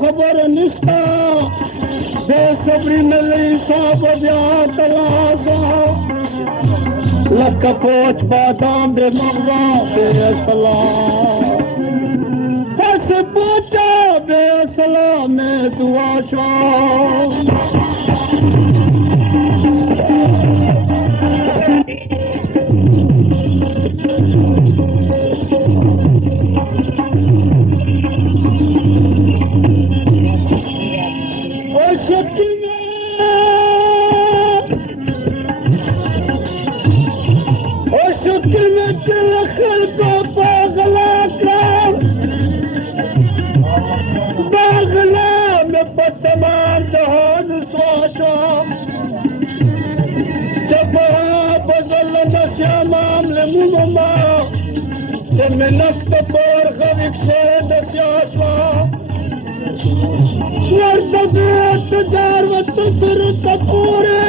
खबर निष्ठा बेसब्री में लईसा बजा तलाशा लक पोच बादाम बे मगवा बेअसला बस पूछा बेअसला में दुआ शाह तमाम जहान सोचो जब बदल नशा मामले मुमा मिनत पर खविक से नशा वर्द जार वत फिर तपूरे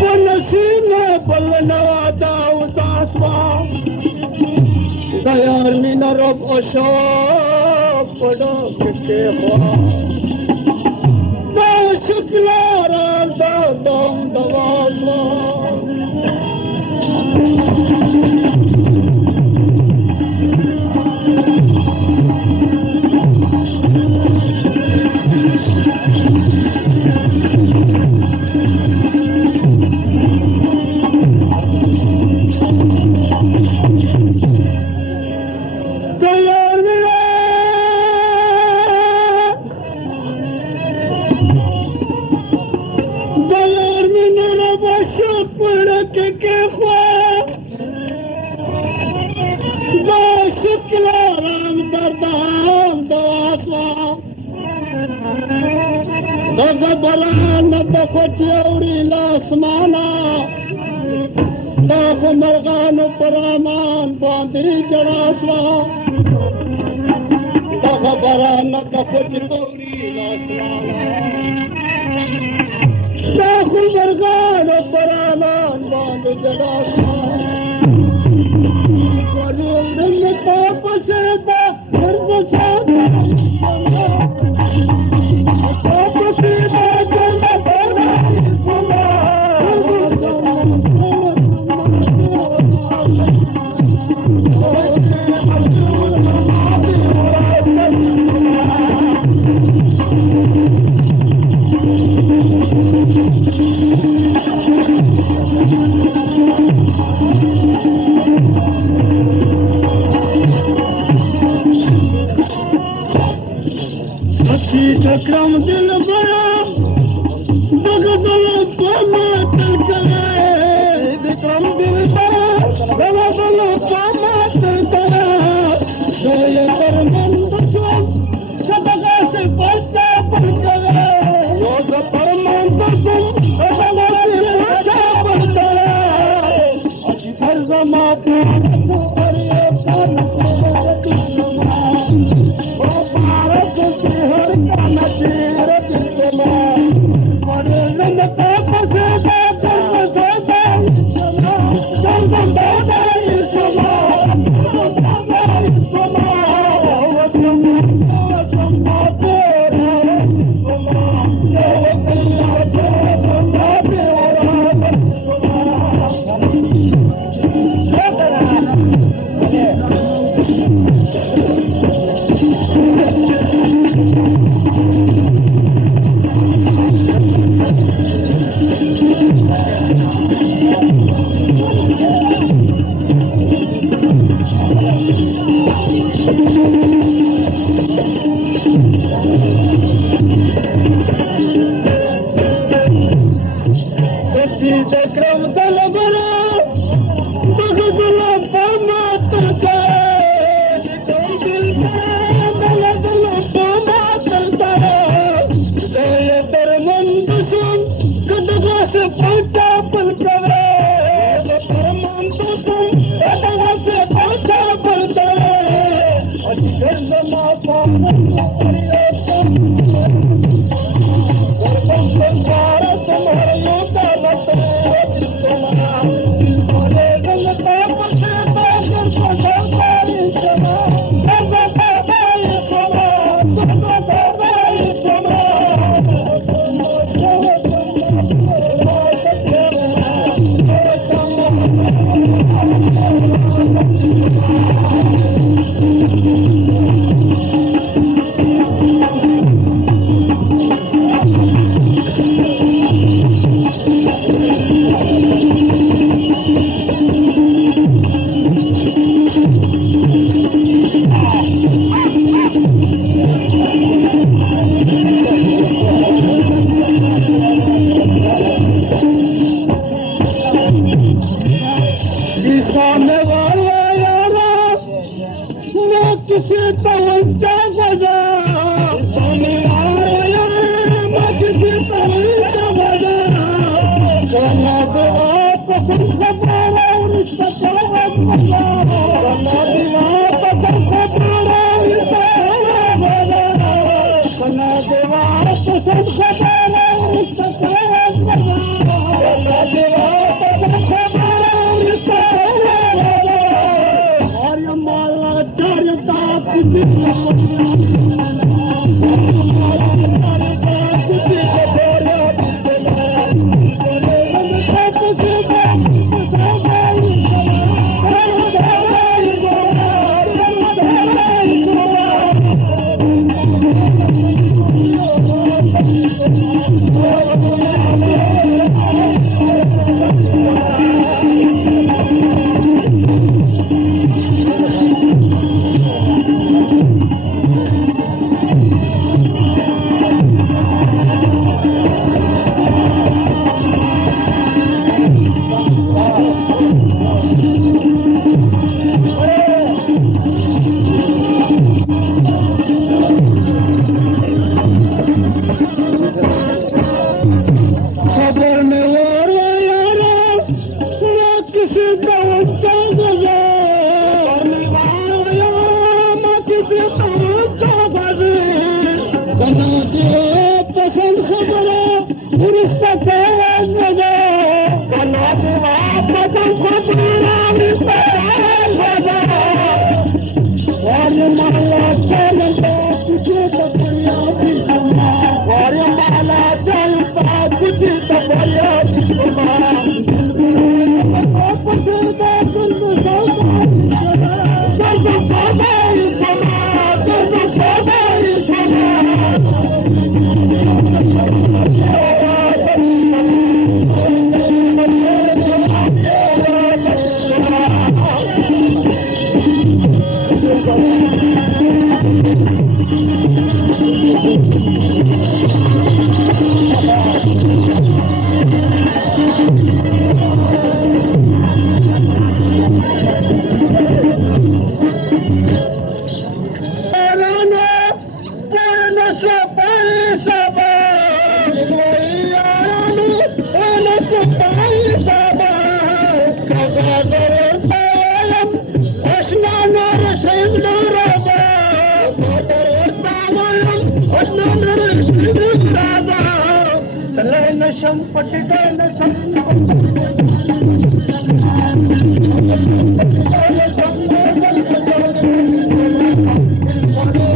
वो नसीब में पल नवादा उदासवा दयार मीन रब अशो पड़ो के हुआ शुक्लारा दम दवा बरान दखो चौड़ी लासमाना दाखो मरगान परामान बांधी जड़ासला दाखो बरान दखो चौड़ी लासमाना दाखो मरगान परामान बांधी जड़ासला वरुण ताप से दा हर चक्रम दिल बड़ा दगदल पामा तल करे विक्रम दिल बड़ा दगदल पामा तल करे दया कर मन बचो सदका से बचा पर करे रोज पर मन बचो सदका से बचा पर करे अजिधर जमा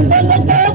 Thank you.